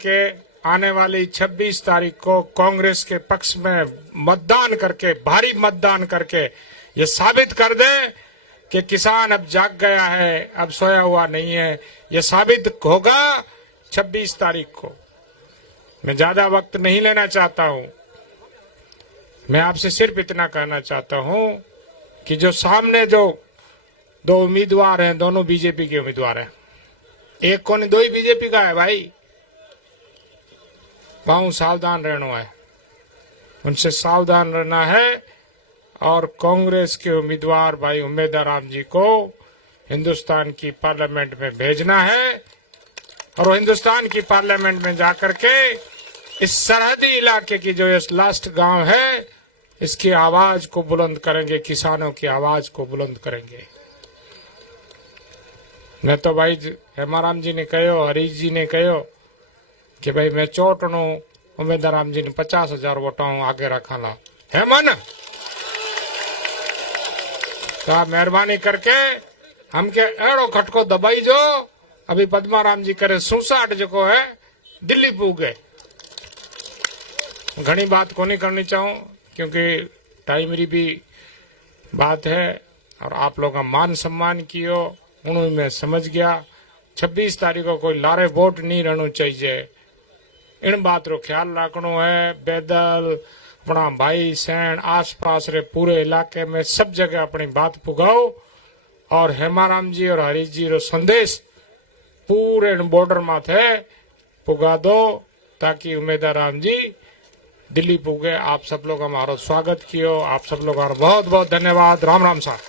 के आने वाली 26 तारीख को कांग्रेस के पक्ष में मतदान करके, भारी मतदान करके ये साबित कर दे कि किसान अब जाग गया है, अब सोया हुआ नहीं है। ये साबित होगा 26 तारीख को। मैं ज्यादा वक्त नहीं लेना चाहता हूं। मैं आपसे सिर्फ इतना कहना चाहता हूं कि जो सामने जो दो उम्मीदवार हैं, दोनों बीजेपी के उम्मीदवार हैं। एक को नहीं, दो ही बीजेपी का है भाई। बहुत सावधान रहना है, उनसे सावधान रहना है। और कांग्रेस के उम्मीदवार भाई उम्मेद राम जी को हिंदुस्तान की पार्लियामेंट में भेजना है और वो हिंदुस्तान की पार्लियामेंट में जाकर के इस सरहदी इलाके की जो इस लास्ट गांव है, इसकी आवाज को बुलंद करेंगे, किसानों की आवाज को बुलंद करेंगे। मैं तो भाई हेमाराम जी ने कहो, हरीश जी ने कहो कि भाई मैं चोटनो उम्मेद राम जी ने 50,000 वोटों आगे रखा ला है मन। तो मेहरबानी करके हमके एड़ो खटको दबाई जो अभी पद्माराम जी करे सुसाट जो है दिल्ली पूगे। घनी बात को नहीं करनी चाहूं क्योंकि टाइमरी भी बात है और आप लोग का मान सम्मान कियो, उन्होंने मैं समझ गया। 26 तारीख को कोई लारे वोट नहीं रहना चाहिए, इन बात रो ख्याल रखनो है। बैदल अपना भाई सैन आस पास रे पूरे इलाके में सब जगह अपनी बात पुगाओ और हेमाराम जी और हरीश जी रो संदेश पूरे बॉर्डर माथे पुगा दो ताकि उम्मेद राम जी दिल्ली पुगे। आप सब लोग हमारा स्वागत कियो, आप सब लोग हमारा बहुत बहुत धन्यवाद। राम राम साहब।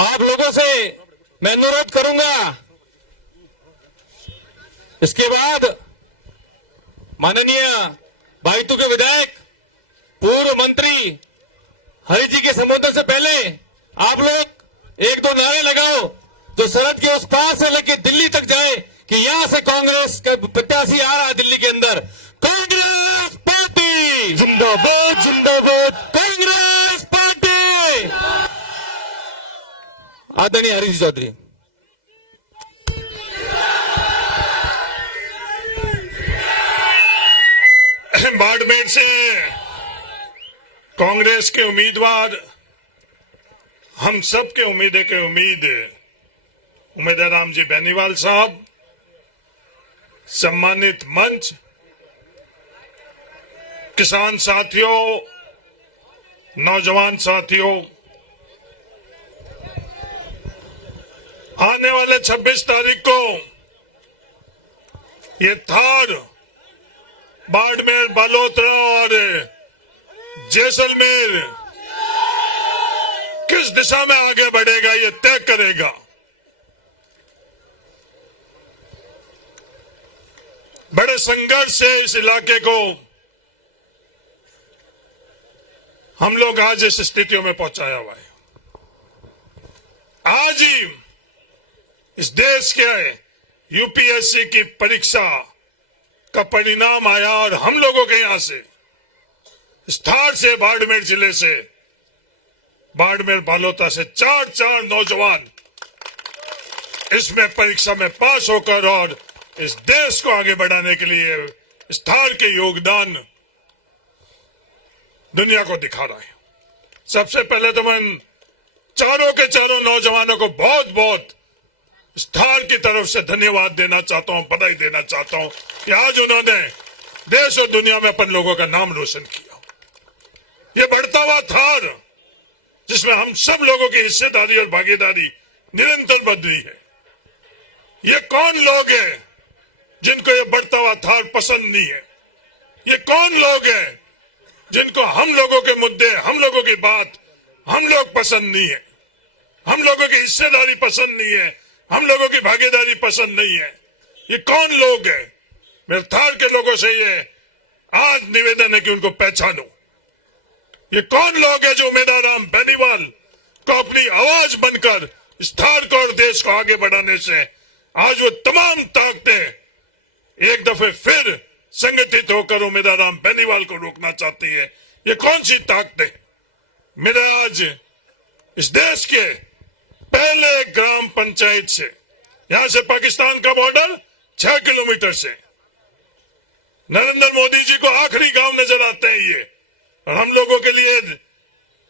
आप लोगों से मैं अनुरोध करूंगा, इसके बाद माननीय बाइतू के विधायक पूर्व मंत्री हरि जी के संबोधन से पहले आप लोग एक दो नारे लगाओ जो सरहद के उस पार से लेके दिल्ली तक जाए कि यहां से कांग्रेस का प्रत्याशी आ रहा है दिल्ली के अंदर। कांग्रेस पार्टी जिंदाबाद, जिंदाबाद कांग्रेस पार्टी। आदरणीय हरीश चौधरी। बाड़मेर से कांग्रेस के उम्मीदवार, हम सब के उम्मीद के उम्मेद राम जी बेनीवाल साहब, सम्मानित मंच, किसान साथियों, नौजवान साथियों, आने वाले 26 तारीख को ये थार बाड़मेर, बालोतरा और जैसलमेर किस दिशा में आगे बढ़ेगा ये तय करेगा। बड़े संघर्ष से इस इलाके को हम लोग आज इस स्थितियों में पहुंचाया हुआ है। आज ही इस देश के यूपीएससी की परीक्षा का परिणाम आया और हम लोगों के यहां से स्थार से बाड़मेर जिले से, बाड़मेर बालोता से चार नौजवान इसमें परीक्षा में पास होकर और इस देश को आगे बढ़ाने के लिए स्थार के योगदान दुनिया को दिखा रहा है। सबसे पहले तो मैं चारों के चारों नौजवानों को बहुत बहुत स्थार की तरफ से धन्यवाद देना चाहता हूं, बधाई देना चाहता हूं कि आज उन्होंने देश और दुनिया में अपन लोगों का नाम रोशन किया। ये बढ़ता हुआ थार जिसमें हम सब लोगों की हिस्सेदारी और भागीदारी निरंतर बढ़ रही है। ये कौन लोग हैं जिनको ये बढ़ता हुआ थार पसंद नहीं है? ये कौन लोग हैं जिनको हम लोगों के मुद्दे, हम लोगों की बात, हम लोग पसंद नहीं है, हम लोगों की हिस्सेदारी पसंद नहीं है, हम लोगों की भागीदारी पसंद नहीं है? ये कौन लोग हैं? मेरे थार के लोगों से ये आज निवेदन है कि उनको पहचानो। ये कौन लोग हैं जो उम्मेद राम बेनीवाल को अपनी आवाज बनकर इस थार को और देश को आगे बढ़ाने से आज वो तमाम ताकतें एक दफे फिर संगठित होकर उम्मेद राम बेनीवाल को रोकना चाहती है? ये कौन सी ताकतें? मेरे आज इस देश के पहले ग्राम पंचायत से, यहां से पाकिस्तान का बॉर्डर 6 किलोमीटर से, नरेंद्र मोदी जी को आखिरी गांव नजर आते हैं ये। और हम लोगों के लिए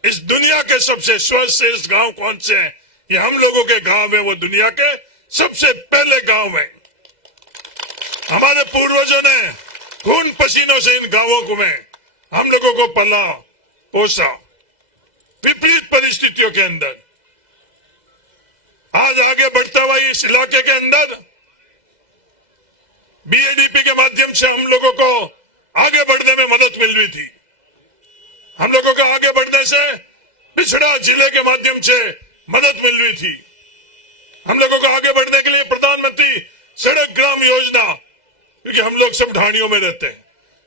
इस दुनिया के सबसे सर्वश्रेष्ठ गांव कौन से हैं? ये हम लोगों के गांव है, वो दुनिया के सबसे पहले गांव है। हमारे पूर्वजों ने खून पसीनों से इन गांवों में हम लोगों को पला पोसा, विपरीत परिस्थितियों के अंदर। आज आगे बढ़ता हुआ इस इलाके के अंदर बीएडीपी के माध्यम से हम लोगों को आगे बढ़ने में मदद मिल रही थी। हम लोगों को आगे बढ़ने से पिछड़ा जिले के माध्यम से मदद मिल रही थी। हम लोगों को आगे बढ़ने के लिए प्रधानमंत्री सड़क ग्राम योजना, क्योंकि हम लोग सब ढाणियों में रहते हैं।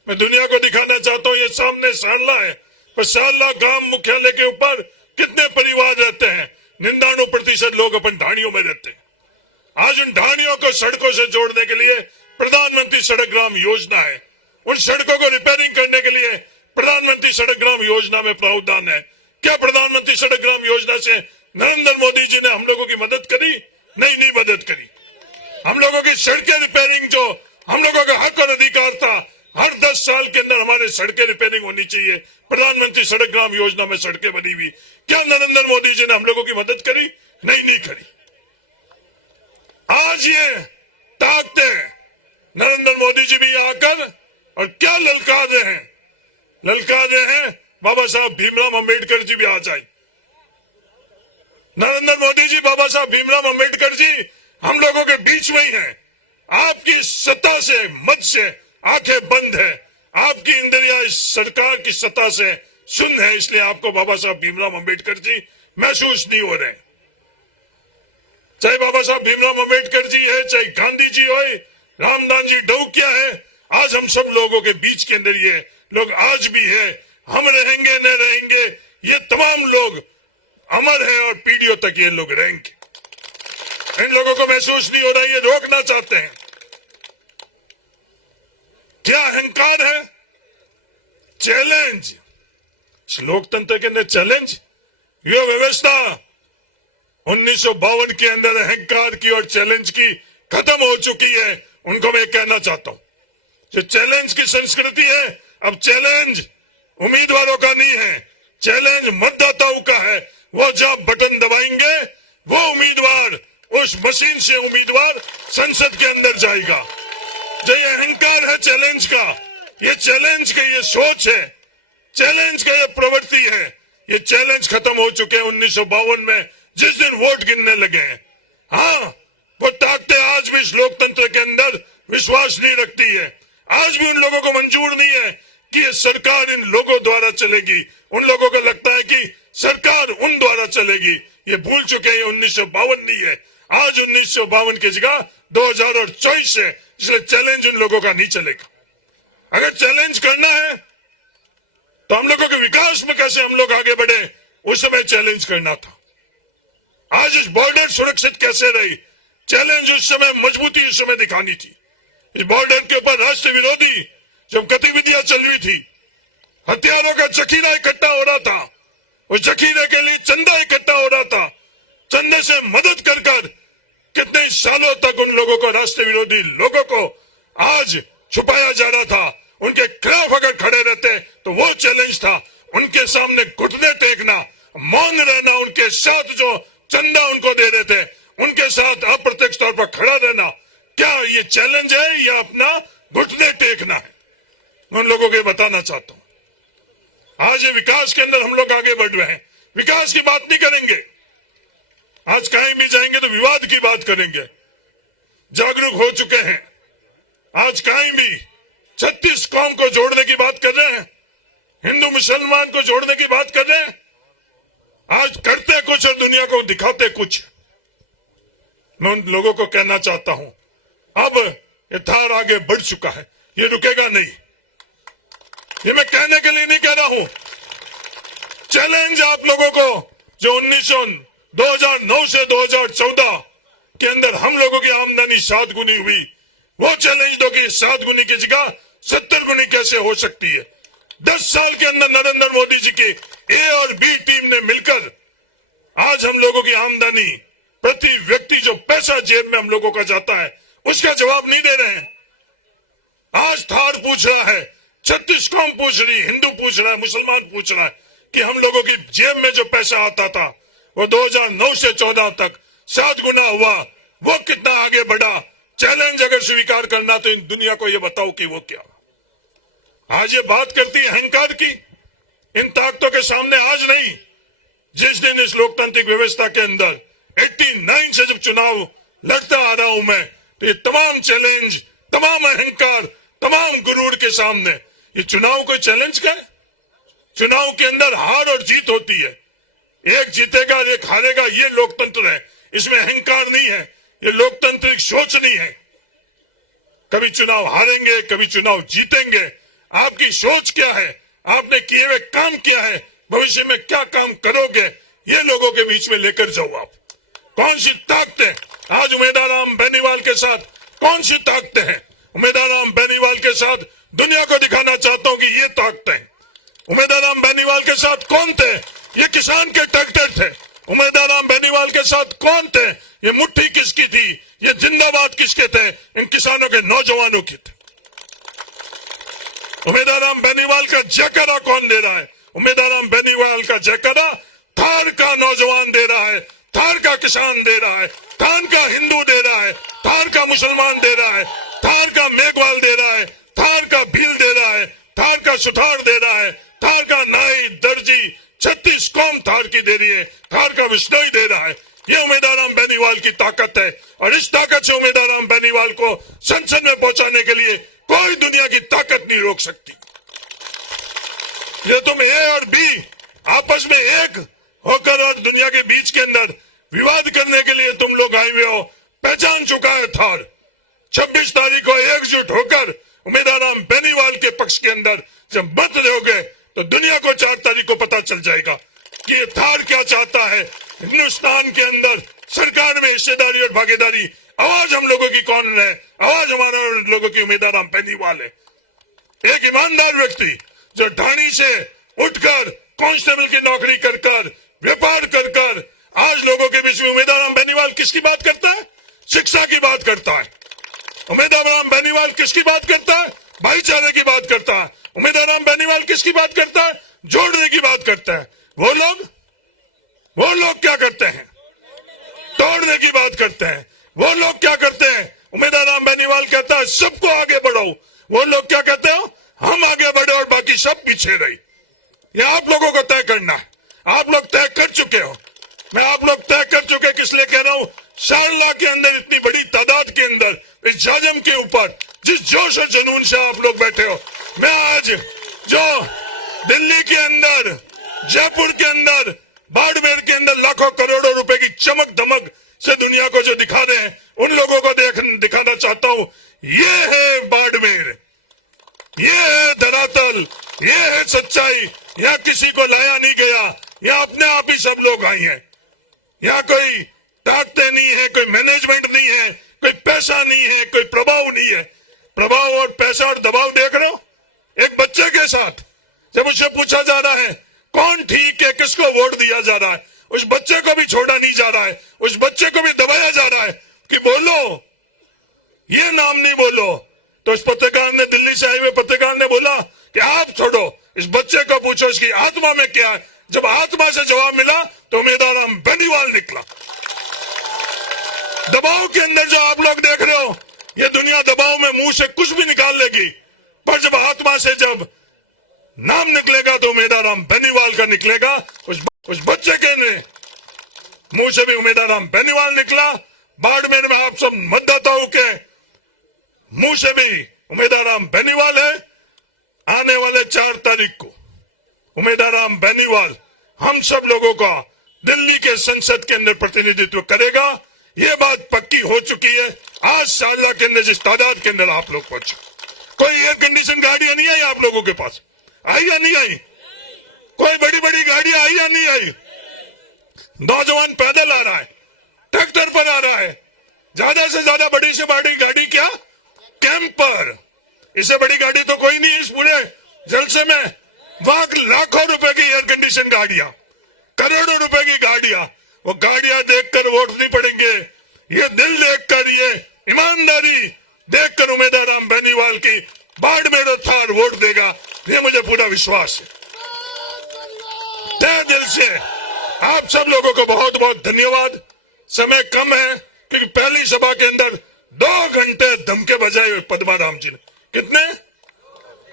मैं दुनिया को दिखाना चाहता हूं, ये सामने सारला है, पर सारला ग्राम मुख्यालय के ऊपर कितने परिवार रहते हैं? 99% लोग अपन ढाणियों में रहते हैं। आज उन ढाणियों को सड़कों से जोड़ने के लिए प्रधानमंत्री सड़क ग्राम योजना है। उन सड़कों को रिपेयरिंग करने के लिए प्रधानमंत्री सड़क ग्राम योजना में प्रावधान है। क्या प्रधानमंत्री सड़क ग्राम योजना से नरेंद्र मोदी जी ने हम लोगों की मदद करी? नहीं मदद करी। हम लोगों की सड़कें रिपेयरिंग, जो हम लोगों का हक और अधिकार था, हर 10 साल के अंदर हमारे सड़कें रिपेयरिंग होनी चाहिए। प्रधानमंत्री सड़क ग्राम योजना में सड़कें बनी हुई, क्या नरेंद्र मोदी जी ने हम लोगों की मदद करी? नहीं करी। आज ये ताकते नरेंद्र मोदी जी भी आकर और क्या ललकार रहे हैं? ललकार रहे हैं बाबा साहब भीमराव अंबेडकर जी भी आ जाए। नरेंद्र मोदी जी, बाबा साहब भीमराव अंबेडकर जी हम लोगों के बीच में ही हैं। आपकी सत्ता से, मत से आंखें बंद है, आपकी इंद्रियां इस सरकार की सत्ता से सुन्न है, इसलिए आपको बाबा साहब भीमराव अंबेडकर जी महसूस नहीं हो रहे। चाहे बाबा साहब भीमराव अंबेडकर जी है, चाहे गांधी जी हो, रामदास जी डौकिया है, आज हम सब लोगों के बीच के अंदर ये लोग आज भी है। हम रहेंगे न रहेंगे, ये तमाम लोग अमर हैं और पीढ़ियों तक ये लोग रहेंगे। इन लोगों को महसूस नहीं हो रहा, ये रोकना चाहते हैं। क्या अहंकार है? चैलेंज, लोकतंत्र के अंदर चैलेंज, ये व्यवस्था 1952 के अंदर अहंकार की और चैलेंज की खत्म हो चुकी है। उनको मैं कहना चाहता हूं, जो चैलेंज की संस्कृति है, अब चैलेंज उम्मीदवारों का नहीं है, चैलेंज मतदाताओं का है। वो जब बटन दबाएंगे, वो उम्मीदवार, उस मशीन से उम्मीदवार संसद के अंदर जाएगा। जो ये अहंकार है चैलेंज का, ये चैलेंज का ये सोच है, चैलेंज का ये प्रवृत्ति है, ये चैलेंज खत्म हो चुके हैं 1952 में, जिस दिन वोट गिनने लगे हैं। हाँ, वो ताकतें आज भी इस लोकतंत्र के अंदर विश्वास नहीं रखती है। आज भी उन लोगों को मंजूर नहीं है कि ये सरकार इन लोगों द्वारा चलेगी। उन लोगों को लगता है कि सरकार उन द्वारा चलेगी। ये भूल चुके हैं 1952 नहीं है, आज 1952 की जगह 2024 है, इसलिए चैलेंज इन लोगों का नहीं चलेगा। अगर चैलेंज करना है तो हम लोगों के विकास में कैसे हम लोग आगे बढ़े, उस समय चैलेंज करना था। आज इस बॉर्डर सुरक्षित कैसे रही, चैलेंज उस समय, मजबूती उस समय दिखानी थी। इस बॉर्डर के ऊपर राष्ट्र विरोधी जब गतिविधियां चल रही थी, हथियारों का जखीरा इकट्ठा हो रहा था, उस जखीरे के लिए चंदा इकट्ठा हो रहा था, चंदे से मदद कर कितने सालों तक उन लोगों को, राष्ट्र विरोधी लोगों को आज छुपाया जा रहा था। उनके खिलाफ अगर खड़े रहते तो वो चैलेंज था। उनके सामने घुटने टेकना, मौन रहना, उनके साथ जो चंदा उनको दे रहे थे उनके साथ अप्रत्यक्ष तौर पर खड़ा रहना, क्या ये चैलेंज है या अपना घुटने टेकना है? मैं उन लोगों को बताना चाहता हूं, आज ये विकास के अंदर हम लोग आगे बढ़ रहे हैं। विकास की बात नहीं करेंगे, आज कहीं भी जाएंगे तो विवाद की बात करेंगे। जागरूक हो चुके हैं, आज कहीं भी 36 कौम को जोड़ने की बात कर रहे हैं, हिंदू मुसलमान को जोड़ने की बात कर रहे हैं। आज करते कुछ और दुनिया को दिखाते कुछ। मैं उन लोगों को कहना चाहता हूं, अब ये थार आगे बढ़ चुका है, ये रुकेगा नहीं। ये मैं कहने के लिए नहीं कह रहा हूं, चैलेंज आप लोगों को जो 2009 से 2014 के अंदर हम लोगों की आमदनी 7 गुनी हुई, वो चैलेंज दो कि 7 गुनी की जगह 70 गुनी कैसे हो सकती है। 10 साल के अंदर नरेंद्र मोदी जी की ए और बी टीम ने मिलकर आज हम लोगों की आमदनी, प्रति व्यक्ति जो पैसा जेब में हम लोगों का जाता है, उसका जवाब नहीं दे रहे हैं। आज थार पूछ रहा है, छत्तीस कौम पूछ रही, हिंदू पूछ रहा है, मुसलमान पूछ रहा है कि हम लोगों की जेब में जो पैसा आता था वो 2009 से 14 तक 7 गुना हुआ, वो कितना आगे बढ़ा। चैलेंज अगर स्वीकार करना तो इन दुनिया को ये बताओ कि वो क्या। आज ये बात करती है अहंकार की, इन ताकतों के सामने आज नहीं, जिस दिन इस लोकतांत्रिक व्यवस्था के अंदर 89 से जब चुनाव लड़ता आ रहा हूं मैं, तो ये तमाम चैलेंज, तमाम अहंकार, तमाम गुरूर के सामने ये चुनाव कोई चैलेंज क्या है? चुनाव के अंदर हार और जीत होती है, एक जीतेगा और एक हारेगा, ये लोकतंत्र है। इसमें अहंकार नहीं है, ये लोकतांत्रिक सोच नहीं है। कभी चुनाव हारेंगे, कभी चुनाव जीतेंगे। आपकी सोच क्या है, आपने किए हुए काम क्या है, भविष्य में क्या काम करोगे, ये लोगों के बीच में लेकर जाओ। आप कौन सी ताकतें आज उमेदवार राम बेनीवाल के साथ, कौन सी ताकतें हैं? उमेदवार राम बेनीवाल के साथ दुनिया को दिखाना चाहता हूं कि ये ताकतें हैं। उमेदवार राम बेनीवाल के साथ कौन थे? ये किसान के ट्रैक्टर थे। उमेदवार राम बेनीवाल के साथ कौन थे? ये मुट्ठी किसकी थी? ये जिंदाबाद किसके थे? इन किसानों के नौजवानों की थे। उमेदवार राम बेनीवाल का जयकारा कौन दे रहा है? उमेदवार राम बेनीवाल का जयकारा थार का नौजवान दे रहा है, थार का किसान दे रहा है, थार का हिंदू दे रहा है, थार का मुसलमान दे रहा है, थार का मेघवाल दे रहा है, थार का भील दे रहा है, थार का सुथार दे रहा है, थार का नाई, दर्जी, 36 कौम थार की दे रही है, थार का विष्णोई दे रहा है। ये उमेदवार राम बेनीवाल की ताकत है, और इस ताकत से उमेदवार राम बेनीवाल को संसद में पहुंचाने के लिए कोई दुनिया की ताकत नहीं रोक सकती। ये तुम ए और बी आपस में एक होकर और दुनिया के बीच के अंदर विवाद करने के लिए तुम लोग आए हुए हो। पहचान चुका है थार। 26 तारीख को एकजुट होकर उमेदवार राम बेनीवाल के पक्ष के अंदर जब मत दोगे तो दुनिया को 4 तारीख को पता चल जाएगा कि ये थार क्या चाहता है। हिंदुस्तान के अंदर सरकार में हिस्सेदारी और भागीदारी, आवाज हम लोगों की कौन है? आवाज हमारे लोगों की उमेदवार राम बेनीवाल है। एक ईमानदार व्यक्ति जो ढाणी से उठकर कांस्टेबल की नौकरी कर कर, व्यापार कर कर आज लोगों के बीच में उमेदवार राम बेनीवाल किसकी बात करता है? शिक्षा की बात करता है। उमेदवार राम बेनीवाल किसकी बात करता है? भाईचारे की बात करता है। उमेदवार राम बेनीवाल किसकी बात करता है? जोड़ने की बात करता है। वो लोग क्या करते हैं? तोड़ने की बात करते हैं। वो लोग क्या करते हैं? उमेदवार राम बेनीवाल कहता है सबको आगे बढ़ाओ। वो लोग क्या कहते हो? हम आगे बढ़े और बाकी सब पीछे रहे। ये आप लोगों को तय करना है। आप लोग तय कर चुके हो। मैं आप लोग तय कर चुके, किस लिए कह रहा हूं? शारला के अंदर इतनी बड़ी तादाद के अंदर इस जाजम के ऊपर जिस जोश और जुनून से आप लोग बैठे हो, मैं आज जो दिल्ली के अंदर, जयपुर के अंदर, बाड़मेर के अंदर लाखों करोड़ों रुपए की चमक धमक से दुनिया को जो दिखा रहे हैं, उन लोगों को दिखाना चाहता हूं। ये है बाड़मेर, ये है धरातल, ये है सच्चाई। यहाँ किसी को लाया नहीं गया, यहाँ अपने आप ही सब लोग आए हैं। यहाँ कोई ताकतें नहीं है, कोई मैनेजमेंट नहीं है, कोई पैसा नहीं है, कोई प्रभाव नहीं है। प्रभाव और पैसा और दबाव देख रहे हो? एक बच्चे के साथ जब उससे पूछा जा रहा है कौन ठीक है, किसको वोट दिया जा रहा है, उस बच्चे को भी छोड़ा नहीं जा रहा है, उस बच्चे को भी दबाया जा रहा है कि बोलो, ये नाम नहीं बोलो। तो इस पत्रकार ने, दिल्ली से आए हुए पत्रकार ने बोला कि आप छोड़ो, इस बच्चे को पूछो इसकी आत्मा में क्या है। जब आत्मा से जवाब मिला तो उमेदवार राम बेनीवाल निकला। दबाव के अंदर जो आप लोग देख रहे हो, ये दुनिया दबाव में मुंह से कुछ भी निकाल लेगी, पर जब आत्मा से जब नाम निकलेगा तो उमेदवार राम बेनीवाल का निकलेगा। उस बच्चे के ने मुंह से भी उमेदवार राम बेनीवाल निकला। बाड़मेर में आप सब मतदाताओं के मुंह से भी उमेदवार राम बेनीवाल है। आने वाले 4 तारीख को उमेदवार राम बेनीवाल हम सब लोगों का दिल्ली के संसद के अंदर प्रतिनिधित्व करेगा। ये बात पक्की हो चुकी है। आज शारला के अंदर जिस तादाद के अंदर आप लोग पहुंचे, कोई एयर कंडीशन गाड़ियां नहीं आई आप लोगों के पास? आई या नहीं आई? कोई बड़ी बड़ी गाड़ियां आई या नहीं आई? नौजवान पैदल आ रहा है, ट्रैक्टर पर आ रहा है, ज्यादा से ज्यादा बड़ी से बड़ी गाड़ी क्या? कैंपर। इससे बड़ी गाड़ी तो कोई नहीं इस पूरे जलसे में। वहां लाखों रुपए की एयर कंडीशन गाड़ियां, करोड़ों रुपए की गाड़ियां, वो गाड़ियां देखकर वोट नहीं पड़ेंगे, ये दिल देखकर, ये ईमानदारी देखकर उम्मीदवार राम बेनीवाल की बाड़मेर और थार वोट देगा, ये मुझे पूरा विश्वास है। तहे दिल से आप सब लोगों को बहुत बहुत धन्यवाद। समय कम है क्योंकि पहली सभा के अंदर 2 घंटे धमके बजाए हुए पद्मा राम जी ने। कितने?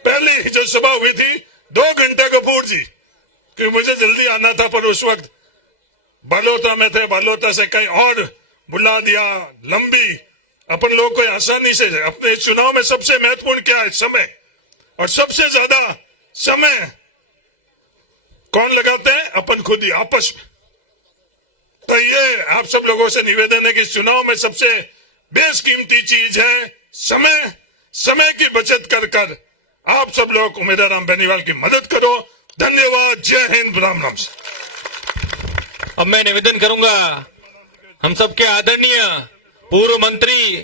पहली जो सभा हुई थी 2 घंटे कपूर जी, क्योंकि मुझे जल्दी आना था, पर उस वक्त बालोता में थे, बालोता से कहीं और बुला दिया। लंबी अपन लोग को आसानी से, अपने चुनाव में सबसे महत्वपूर्ण क्या है? समय। और सबसे ज्यादा समय कौन लगाते हैं? अपन खुद ही, आपस में। तो ये आप सब लोगों से निवेदन है कि चुनाव में सबसे बेशकीमती चीज है समय। समय की बचत कर कर आप सब लोग उम्मीदवार राम बेनीवाल की मदद करो। धन्यवाद। जय हिंद। राम राम। अब मैं निवेदन करूंगा हम सबके आदरणीय पूर्व मंत्री,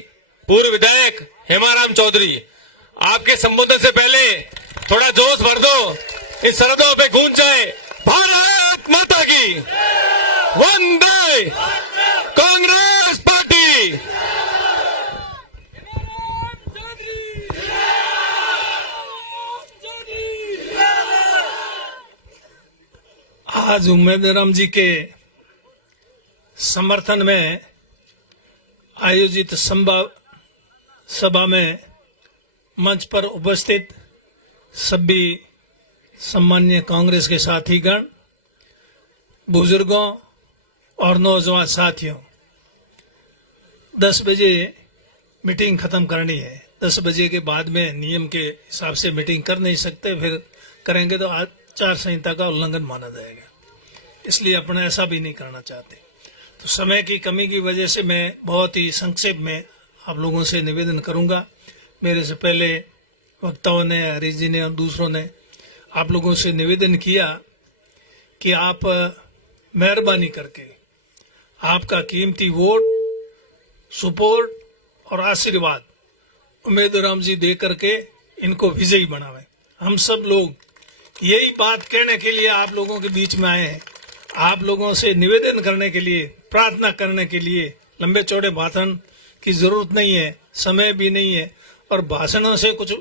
पूर्व विधायक हेमाराम चौधरी, आपके संबोधन से पहले थोड़ा जोश भर दो, इस सरहदों पे गूंज जाए भारत माता की वंदे कांग्रेस पार्टी। आज उम्मीदवार राम जी के समर्थन में आयोजित सभा में मंच पर उपस्थित सभी सम्मान्य कांग्रेस के साथीगण, बुजुर्गों और नौजवान साथियों, 10 बजे मीटिंग खत्म करनी है। 10 बजे के बाद में नियम के हिसाब से मीटिंग कर नहीं सकते, फिर करेंगे तो आचार संहिता का उल्लंघन माना जाएगा। इसलिए अपन ऐसा भी नहीं करना चाहते। तो समय की कमी की वजह से मैं बहुत ही संक्षेप में आप लोगों से निवेदन करूंगा। मेरे से पहले वक्ताओं ने, हरीश जी ने और दूसरों ने आप लोगों से निवेदन किया कि आप मेहरबानी करके आपका कीमती वोट, सपोर्ट और आशीर्वाद उम्मीदवार राम जी दे करके इनको विजयी बनावे। हम सब लोग यही बात कहने के लिए आप लोगों के बीच में आए हैं, आप लोगों से निवेदन करने के लिए, प्रार्थना करने के लिए। लंबे चौड़े भाषण की जरूरत नहीं है, समय भी नहीं है और भाषणों से कुछ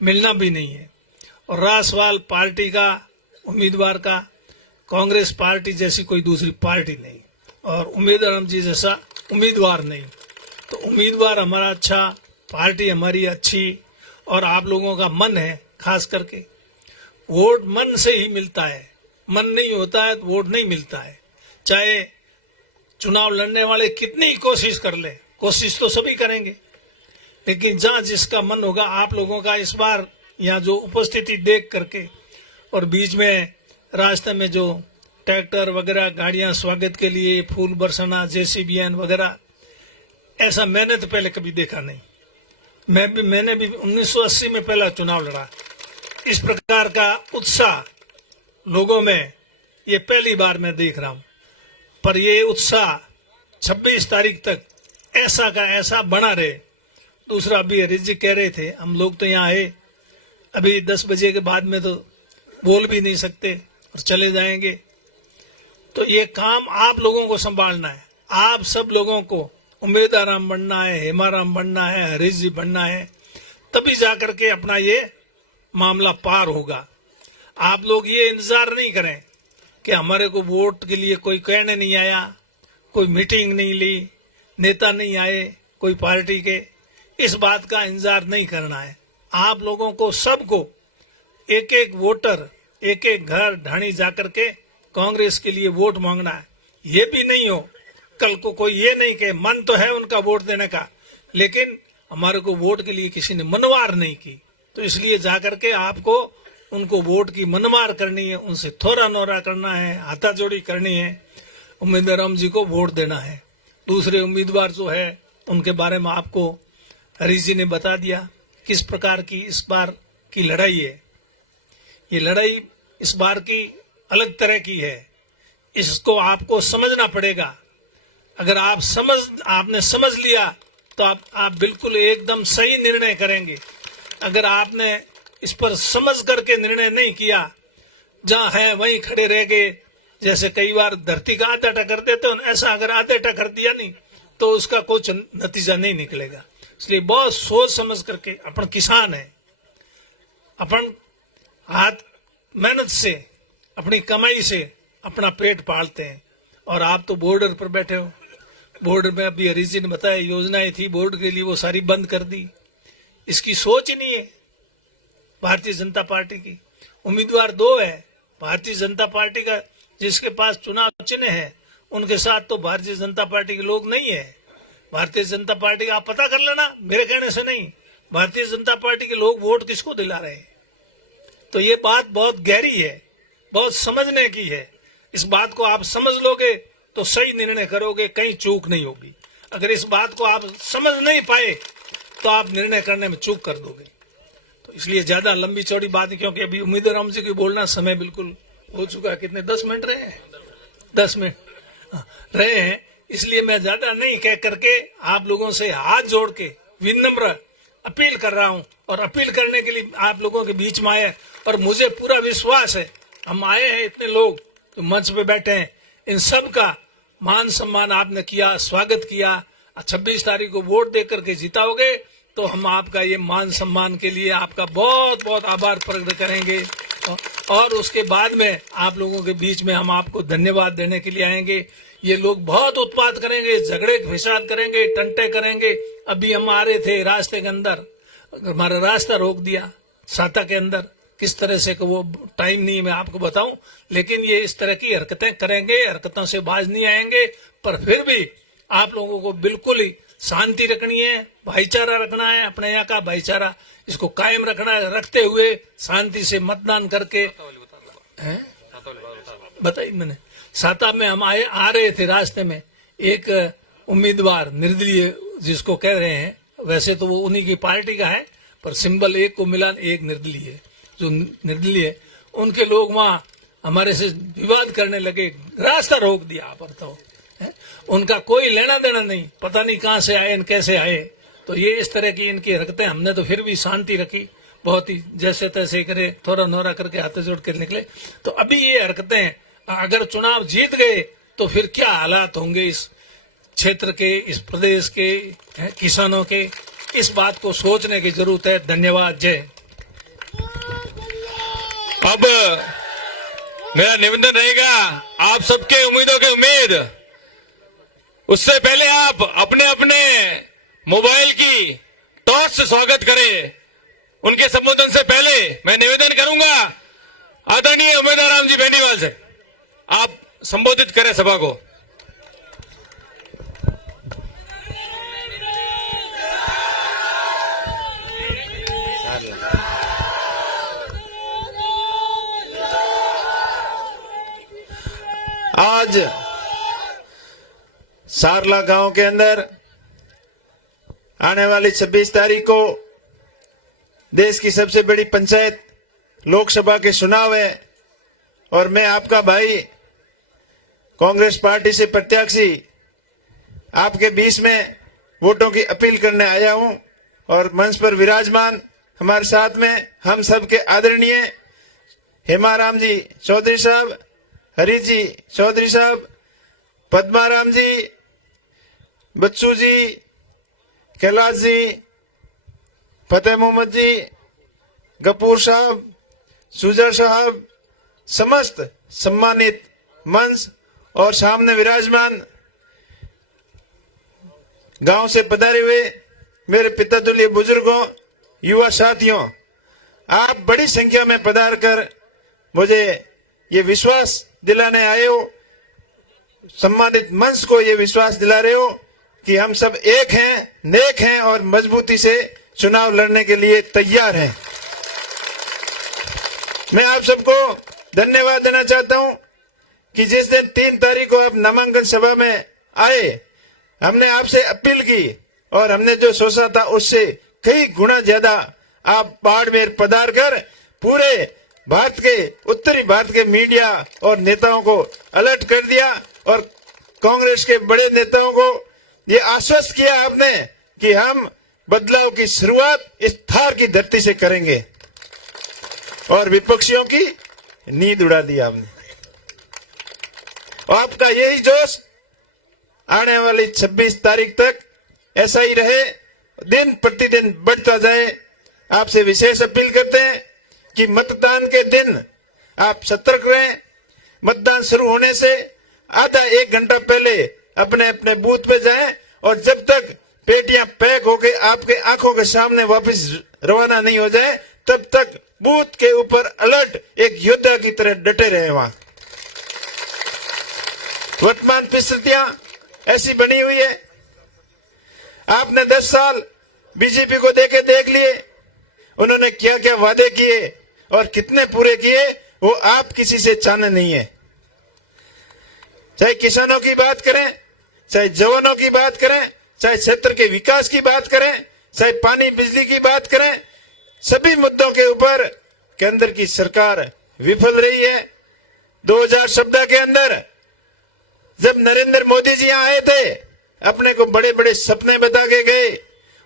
मिलना भी नहीं है। और रासवाल पार्टी का उम्मीदवार का कांग्रेस पार्टी जैसी कोई दूसरी पार्टी नहीं, और उम्मीदवार राम जी जैसा उम्मीदवार नहीं। तो उम्मीदवार हमारा अच्छा, पार्टी हमारी अच्छी, और आप लोगों का मन है। खास करके वोट मन से ही मिलता है, मन नहीं होता है तो वोट नहीं मिलता है। चाहे चुनाव लड़ने वाले कितनी ही कोशिश कर ले, कोशिश तो सभी करेंगे, लेकिन जहां जिसका मन होगा। आप लोगों का इस बार यहाँ जो उपस्थिति देख करके, और बीच में रास्ते में जो ट्रैक्टर वगैरह गाड़ियां स्वागत के लिए, फूल बरसाना, जेसीबीएन वगैरह, ऐसा मैंने तो पहले कभी देखा नहीं। मैंने भी 1980 में पहला चुनाव लड़ा। इस प्रकार का उत्साह लोगों में ये पहली बार मैं देख रहा हूं। पर ये उत्साह 26 तारीख तक ऐसा का ऐसा बना रहे। दूसरा, अभी हरीश जी कह रहे थे हम लोग तो यहाँ आए, अभी 10 बजे के बाद में तो बोल भी नहीं सकते और चले जाएंगे। तो ये काम आप लोगों को संभालना है। आप सब लोगों को उम्मीदवार राम बनना है, हेमाराम बनना है, हरीश जी बनना है, तभी जाकर के अपना ये मामला पार होगा। आप लोग ये इंतजार नहीं करें कि हमारे को वोट के लिए कोई कहने नहीं आया, कोई मीटिंग नहीं ली, नेता नहीं आए कोई पार्टी के। इस बात का इंतजार नहीं करना है। आप लोगों को, सबको, एक एक वोटर, एक एक घर ढाणी जाकर के कांग्रेस के लिए वोट मांगना है। ये भी नहीं हो कल को कोई ये नहीं कहे, मन तो है उनका वोट देने का, लेकिन हमारे को वोट के लिए किसी ने मनवार नहीं की। तो इसलिए जाकर के आपको उनको वोट की मनमार करनी है, उनसे थोड़ा नोरा करना है, हाथाजोड़ी करनी है, उम्मीदवार राम जी को वोट देना है। दूसरे उम्मीदवार जो है उनके बारे में आपको हरीश जी ने बता दिया किस प्रकार की इस बार की लड़ाई है। ये लड़ाई इस बार की अलग तरह की है, इसको आपको समझना पड़ेगा। अगर आपने समझ लिया तो आप बिल्कुल एकदम सही निर्णय करेंगे। अगर आपने इस पर समझ करके निर्णय नहीं किया, जहां है वहीं खड़े रह गए, जैसे कई बार धरती का आधा टक्कर देते हो, ऐसा अगर आधे टक्कर दिया नहीं तो उसका कुछ नतीजा नहीं निकलेगा। इसलिए बहुत सोच समझ करके, अपन किसान है, अपन हाथ मेहनत से अपनी कमाई से अपना पेट पालते हैं, और आप तो बॉर्डर पर बैठे हो। बॉर्डर में अभी हरीश जी ने बताया योजनाएं थी बॉर्डर के लिए, वो सारी बंद कर दी। इसकी सोच ही नहीं है भारतीय जनता पार्टी की। उम्मीदवार दो है भारतीय जनता पार्टी का, जिसके पास चुनाव चिन्ह है उनके साथ तो भारतीय जनता पार्टी के लोग नहीं है। भारतीय जनता पार्टी का आप पता कर लेना, मेरे कहने से नहीं, भारतीय जनता पार्टी के लोग वोट किसको दिला रहे हैं। तो ये बात बहुत गहरी है, बहुत समझने की है। इस बात को आप समझ लोगे तो सही निर्णय करोगे, कहीं चूक नहीं होगी। अगर इस बात को आप समझ नहीं पाए तो आप निर्णय करने में चूक कर दोगे। तो इसलिए ज्यादा लंबी चौड़ी बात है, क्योंकि अभी उम्मीदवार राम जी की बोलना समय बिल्कुल हो चुका है। कितने 10 मिनट रहे हैं, 10 मिनट रहे हैं। इसलिए मैं ज्यादा नहीं कह करके आप लोगों से हाथ जोड़ के विनम्र अपील कर रहा हूं, और अपील करने के लिए आप लोगों के बीच में आए। और मुझे पूरा विश्वास है, हम आए हैं इतने लोग जो मंच पे बैठे हैं, इन सब का मान सम्मान आपने किया, स्वागत किया। 26 तारीख को वोट दे करके जिताओगे तो हम आपका ये मान सम्मान के लिए आपका बहुत बहुत आभार प्रकट करेंगे। और उसके बाद में आप लोगों के बीच में हम आपको धन्यवाद देने के लिए आएंगे। ये लोग बहुत उत्पात करेंगे, झगड़े फसाद करेंगे, टंटे करेंगे। अभी हम आ रहे थे रास्ते के अंदर, हमारा रास्ता रोक दिया साता के अंदर, किस तरह से कि वो टाइम नहीं मैं आपको बताऊं, लेकिन ये इस तरह की हरकतें करेंगे, हरकतों से बाज नहीं आएंगे। पर फिर भी आप लोगों को बिल्कुल ही शांति रखनी है, भाईचारा रखना है, अपने यहाँ का भाईचारा इसको कायम रखना है। रखते हुए शांति से मतदान करके, बताइए मैंने साता में हम आ रहे थे, रास्ते में एक उम्मीदवार निर्दलीय जिसको कह रहे हैं, वैसे तो वो उन्हीं की पार्टी का है, पर सिंबल एक को मिला, एक निर्दलीय है। जो निर्दलीय है उनके लोग वहाँ हमारे से विवाद करने लगे, रास्ता रोक दिया। आप बताओ, उनका कोई लेना देना नहीं, पता नहीं कहाँ से आए कैसे आए। तो ये इस तरह की इनकी हरकतें, हमने तो फिर भी शांति रखी, बहुत ही जैसे तैसे करे, थोड़ा नोरा करके हाथ जोड़ कर निकले। तो अभी ये हरकतें, अगर चुनाव जीत गए तो फिर क्या हालात होंगे इस क्षेत्र के, इस प्रदेश के किसानों के, इस बात को सोचने की जरूरत है। धन्यवाद, जय। अब मेरा निवेदन रहेगा, आप सबके उम्मीदों की उम्मीद, उससे पहले आप अपने अपने मोबाइल की टॉर्च से स्वागत करें। उनके संबोधन से पहले मैं निवेदन करूंगा आदरणीय उम्मीदवार राम जी बेनीवाल से, आप संबोधित करें सभा को। आज सारला गांव के अंदर आने वाली 26 तारीख को देश की सबसे बड़ी पंचायत लोकसभा के चुनाव है, और मैं आपका भाई कांग्रेस पार्टी से प्रत्याशी आपके बीच में वोटों की अपील करने आया हूं। और मंच पर विराजमान हमारे साथ में हम सबके आदरणीय हेमाराम जी चौधरी साहब, हरीश जी चौधरी साहब, पद्माराम जी, बच्चू जी, कैलाश जी, फतेह मोहम्मद जी, गपूर साहब, सुजर साहब, समस्त सम्मानित मंच और सामने विराजमान गांव से पधारे हुए मेरे पिता तुल्य बुजुर्गों, युवा साथियों, आप बड़ी संख्या में पधार कर मुझे ये विश्वास दिलाने आए हो, सम्मानित मंच को ये विश्वास दिला रहे हो कि हम सब एक हैं, नेक हैं और मजबूती से चुनाव लड़ने के लिए तैयार हैं। मैं आप सबको धन्यवाद देना चाहता हूं कि जिस दिन 3 तारीख को आप नामांकन सभा में आए, हमने आपसे अपील की और हमने जो सोचा था उससे कई गुना ज्यादा आप बाड़मेर पधार कर पूरे भारत के, उत्तरी भारत के मीडिया और नेताओं को अलर्ट कर दिया, और कांग्रेस के बड़े नेताओं को ये आश्वस्त किया आपने कि हम बदलाव की शुरुआत इस थार की धरती से करेंगे, और विपक्षियों की नींद उड़ा दी आपने। और आपका यही जोश आने वाली 26 तारीख तक ऐसा ही रहे, दिन प्रतिदिन बढ़ता जाए। आपसे विशेष अपील करते हैं कि मतदान के दिन आप सतर्क रहें। मतदान शुरू होने से आधा एक घंटा पहले अपने अपने बूथ पे जाएं और जब तक पेटियां पैक होके आपके आंखों के सामने वापस रवाना नहीं हो जाए तब तक बूथ के ऊपर अलर्ट एक योद्धा की तरह डटे रहे। वहां वर्तमान परिस्थितियां ऐसी बनी हुई है। आपने 10 साल बीजेपी को देख लिए, उन्होंने क्या क्या वादे किए और कितने पूरे किए वो आप किसी से चाहने नहीं है। चाहे किसानों की बात करें, चाहे जवानों की बात करें, चाहे क्षेत्र के विकास की बात करें, चाहे पानी बिजली की बात करें, सभी मुद्दों के ऊपर केंद्र की सरकार विफल रही है। 2014 के अंदर जब नरेंद्र मोदी जी यहाँ आए थे, अपने को बड़े बड़े सपने बता के गए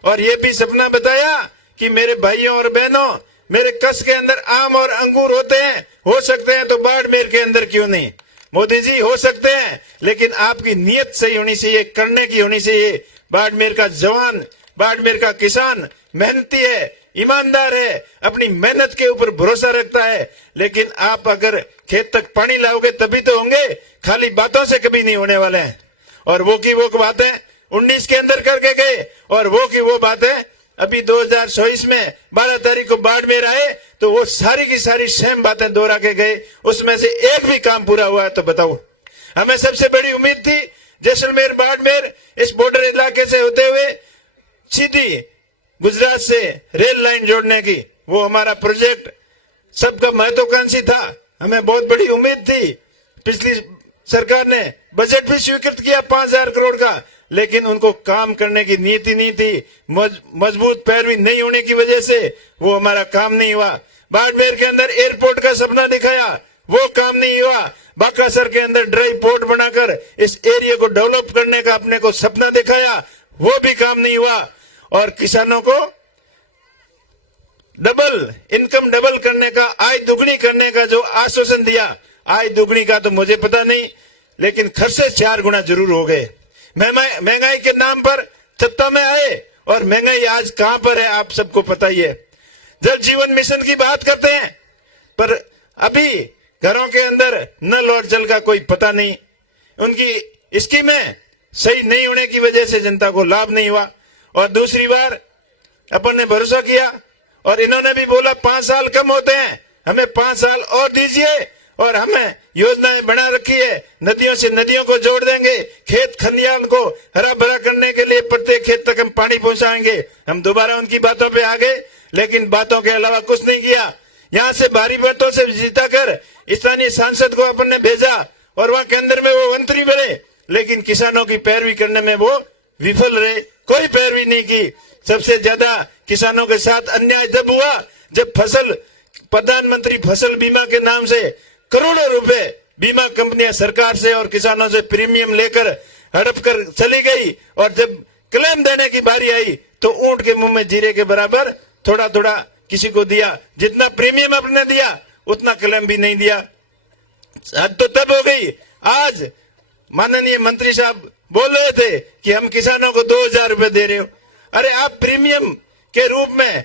और ये भी सपना बताया कि मेरे भाइयों और बहनों, मेरे कस के अंदर आम और अंगूर होते हैं, हो सकते हैं तो बाड़मेर के अंदर क्यों नहीं। मोदी जी हो सकते हैं, लेकिन आपकी नीयत सही होनी चाहिए, करने की होनी चाहिए। बाड़मेर का जवान, बाड़मेर का किसान मेहनती है, ईमानदार है, अपनी मेहनत के ऊपर भरोसा रखता है। लेकिन आप अगर खेत तक पानी लाओगे तभी तो होंगे, खाली बातों से कभी नहीं होने वाले हैं। और वो की वो बातें 19 के अंदर करके गए और वो की वो बातें अभी 2024 में 12 तारीख को बाड़मेर आए तो वो सारी की सारी सेम बातें दोहरा के गए। उसमें से एक भी काम पूरा हुआ तो बताओ। हमें सबसे बड़ी उम्मीद थी जैसलमेर बाड़मेर इस बॉर्डर इलाके से होते हुए सीधी गुजरात से रेल लाइन जोड़ने की, वो हमारा प्रोजेक्ट सबका महत्वाकांक्षी था। हमें बहुत बड़ी उम्मीद थी। पिछली सरकार ने बजट भी स्वीकृत किया 5,000 करोड़ का, लेकिन उनको काम करने की नीति नहीं थी। मजबूत पैरवी नहीं होने की वजह से वो हमारा काम नहीं हुआ। बाड़मेर के अंदर एयरपोर्ट का सपना दिखाया, वो काम नहीं हुआ। बाकासर के अंदर ड्राई पोर्ट बनाकर इस एरिया को डेवलप करने का अपने को सपना दिखाया, वो भी काम नहीं हुआ। और किसानों को इनकम डबल करने का, आय दुगनी करने का जो आश्वासन दिया, आय दुगनी का तो मुझे पता नहीं, लेकिन खर्चे 4 गुना जरूर हो गए। महंगाई के नाम पर सत्ता में आए और महंगाई आज कहां पर है आप सबको पता ही है। जल जीवन मिशन की बात करते हैं पर अभी घरों के अंदर नल और जल का कोई पता नहीं। उनकी स्कीमें सही नहीं होने की वजह से जनता को लाभ नहीं हुआ। और दूसरी बार अपन ने भरोसा किया और इन्होंने भी बोला 5 साल कम होते हैं, हमें 5 साल और दीजिए और हमें योजनाएं बना रखी है, नदियों से नदियों को जोड़ देंगे, खेत खलियान को हरा भरा करने के लिए प्रत्येक खेत तक हम पानी पहुंचाएंगे। हम दोबारा उनकी बातों पे आ गए, लेकिन बातों के अलावा कुछ नहीं किया। यहाँ से भारी बातों से जीता कर स्थानीय सांसद को अपन ने भेजा और वहां केंद्र में वो मंत्री बने, लेकिन किसानों की पैरवी करने में वो विफल रहे, कोई पैरवी नहीं की। सबसे ज्यादा किसानों के साथ अन्याय जब हुआ जब प्रधानमंत्री फसल बीमा के नाम से करोड़ों रुपए बीमा कंपनियां सरकार से और किसानों से प्रीमियम लेकर हड़प कर चली गई और जब क्लेम देने की बारी आई तो ऊंट के मुंह में जीरे के बराबर थोड़ा थोड़ा किसी को दिया। जितना प्रीमियम आपने दिया उतना क्लेम भी नहीं दिया। हद तो तब हो गई। आज माननीय मंत्री साहब बोल रहे थे कि हम किसानों को 2,000 रुपए दे रहे हो। अरे आप प्रीमियम के रूप में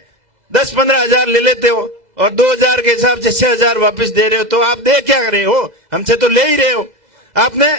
10-15 हजार ले लेते हो और 2,000 के हिसाब से 6,000 वापस दे रहे हो, तो आप दे क्या रहे हो? हमसे तो ले ही रहे हो। आपने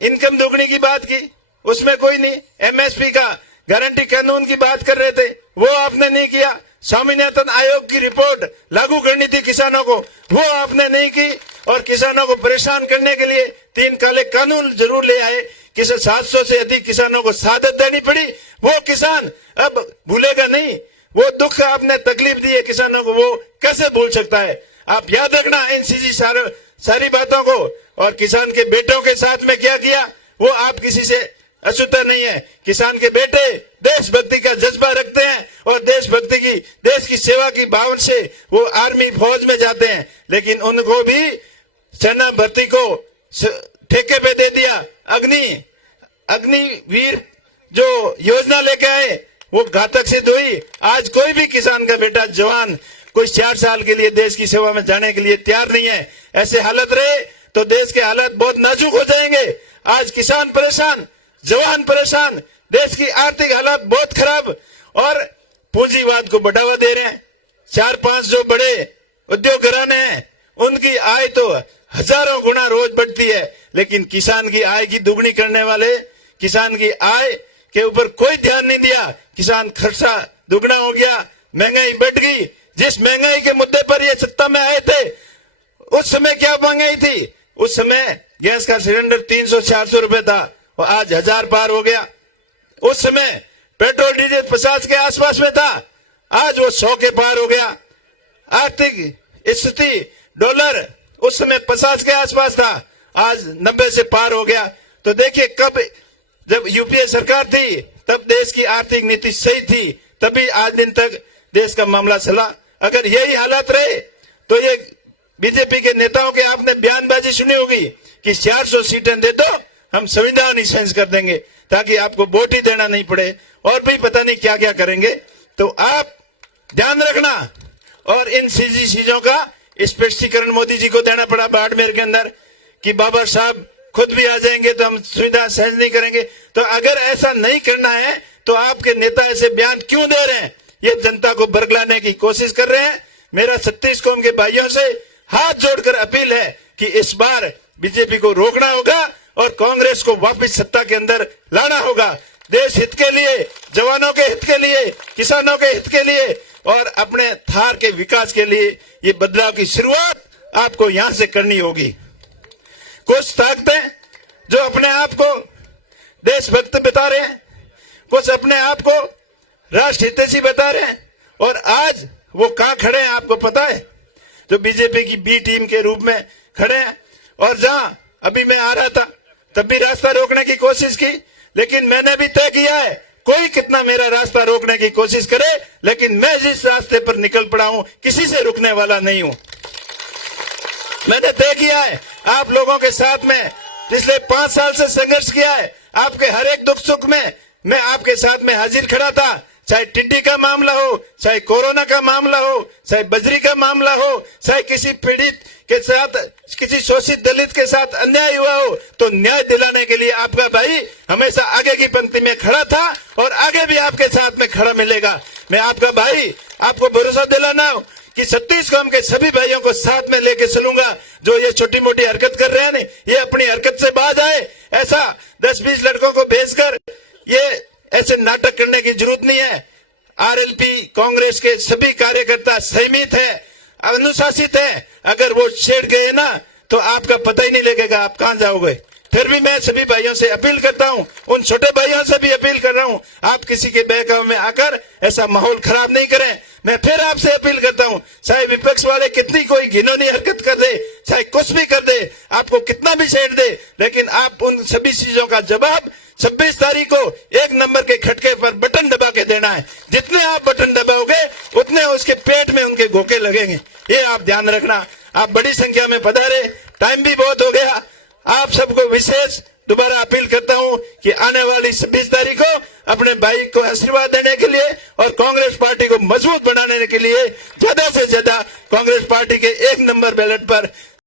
इनकम दोगुनी की बात की, उसमें कोई नहीं। एमएसपी का गारंटी कानून की बात कर रहे थे, वो आपने नहीं किया। स्वामीनाथन आयोग की रिपोर्ट लागू करनी थी किसानों को, वो आपने नहीं की। और किसानों को परेशान करने के लिए 3 काले कानून जरूर ले आए। 700 से अधिक किसानों को शहादत देनी पड़ी। वो किसान अब भूलेगा नहीं, वो दुख आपने तकलीफ दी है किसानों को, वो कैसे भूल सकता है? आप याद रखना इन सारी बातों को। और किसान के बेटों के साथ में क्या किया वो आप किसी से अछूता नहीं है। किसान के बेटे देशभक्ति का जज्बा रखते हैं और देश की सेवा की भावना से वो आर्मी फौज में जाते हैं, लेकिन उनको भी सेना भर्ती को ठेके पे दे दिया। अग्निवीर जो योजना लेके आए वो घातक सिद्ध हुई। आज कोई भी किसान का बेटा जवान कोई 4 साल के लिए देश की सेवा में जाने के लिए तैयार नहीं है। ऐसे हालत रहे तो देश के हालात बहुत नाजुक हो जाएंगे। आज किसान परेशान, जवान परेशान, देश की आर्थिक हालात बहुत खराब और पूंजीवाद को बढ़ावा दे रहे हैं। 4-5 जो बड़े उद्योग घराने हैं उनकी आय तो हजारों गुना रोज बढ़ती है, लेकिन किसान की आय की दुगनी करने वाले किसान की आय के ऊपर कोई ध्यान नहीं दिया। किसान खर्चा दुगना हो गया, महंगाई बढ़ गई। जिस महंगाई के मुद्दे पर ये सत्ता में आए थे उस समय क्या महंगाई थी? उस समय गैस का सिलेंडर 300-400 रुपए था और आज 1000 पार हो गया। उस समय पेट्रोल डीजल 50 के आसपास में था, आज वो 100 के पार हो गया। आर्थिक स्थिति डॉलर उस समय 50 के आसपास था, आज 90 से पार हो गया। तो देखिए, कब जब यूपीए सरकार थी तब देश की आर्थिक नीति सही थी, तभी आज दिन तक देश का मामला चला। अगर यही हालात रहे तो ये बीजेपी के नेताओं के आपने बयानबाजी सुनी होगी कि 400 सीटें दे दो, हम संविधान ही चेंज कर देंगे ताकि आपको वोट ही देना नहीं पड़े, और भी पता नहीं क्या क्या करेंगे। तो आप ध्यान रखना। और इन चीजों का स्पष्टीकरण मोदी जी को देना पड़ा बाड़मेर के अंदर कि बाबा साहब खुद भी आ जाएंगे तो हम सुविधा चेंज नहीं करेंगे। तो अगर ऐसा नहीं करना है तो आपके नेता ऐसे बयान क्यों दे रहे हैं? ये जनता को बरगलाने की कोशिश कर रहे हैं। मेरा 36 कौम के भाइयों से हाथ जोड़कर अपील है कि इस बार बीजेपी को रोकना होगा और कांग्रेस को वापस सत्ता के अंदर लाना होगा। देश हित के लिए, जवानों के हित के लिए, किसानों के हित के लिए और अपने थार के विकास के लिए ये बदलाव की शुरुआत आपको यहां से करनी होगी। कुछ ताकतें जो अपने आप को देशभक्त बता रहे हैं, कुछ अपने आप को राष्ट्र हितैषी बता रहे हैं, और आज वो कहां खड़े हैं आपको पता है? जो बीजेपी की बी टीम के रूप में खड़े हैं। और जहां अभी मैं आ रहा था तब भी रास्ता रोकने की कोशिश की, लेकिन मैंने भी तय किया है कोई कितना मेरा रास्ता रोकने की कोशिश करे, लेकिन मैं जिस रास्ते पर निकल पड़ा हूं किसी से रुकने वाला नहीं हूं। मैंने तय किया है आप लोगों के साथ में पिछले 5 साल से संघर्ष किया है। आपके हर एक दुख सुख में मैं आपके साथ में हाजिर खड़ा था, चाहे टिड्डी का मामला हो, चाहे कोरोना का मामला हो, चाहे बजरी का मामला हो, चाहे किसी पीड़ित के साथ, किसी शोषित दलित के साथ अन्याय हुआ हो, तो न्याय दिलाने के लिए आपका भाई हमेशा आगे की पंक्ति में खड़ा था और आगे भी आपके साथ में खड़ा मिलेगा। मैं आपका भाई, आपको भरोसा दिलाना हो कि 36 कौम के सभी भाइयों को साथ में लेके चलूंगा। जो ये छोटी मोटी हरकत कर रहे हैं ना, ये अपनी हरकत से बाज आए। ऐसा 10-20 लड़कों को भेजकर ये ऐसे नाटक करने की जरूरत नहीं है। आरएलपी कांग्रेस के सभी कार्यकर्ता संयमित है, अनुशासित है। अगर वो छेड़ गए ना तो आपका पता ही नहीं लगेगा आप कहां जाओगे। फिर भी मैं सभी भाइयों से अपील करता हूं, उन छोटे भाइयों से भी अपील कर रहा हूं, आप किसी के बहकावे में आकर ऐसा माहौल खराब नहीं करें। मैं फिर आपसे अपील करता हूं, चाहे विपक्ष वाले कितनी कोई घिनौनी हरकत कर दे, चाहे कुछ भी कर दे, आपको कितना भी छेड़ दे, लेकिन आप उन सभी चीजों का जवाब 26 तारीख को 1 नंबर के खटके पर बटन दबा के देना है। जितने आप बटन दबाओगे उतने उसके पेट में उनके घोंके लगेंगे, ये आप ध्यान रखना। आप बड़ी संख्या में पधारे, टाइम भी बहुत हो गया। आप सबको विशेष दोबारा अपील करता हूं कि आने वाली 26 तारीख को अपने भाई को आशीर्वाद देने के लिए और कांग्रेस पार्टी को मजबूत बनाने के लिए ज्यादा से ज्यादा कांग्रेस पार्टी के 1 नंबर बैलेट पर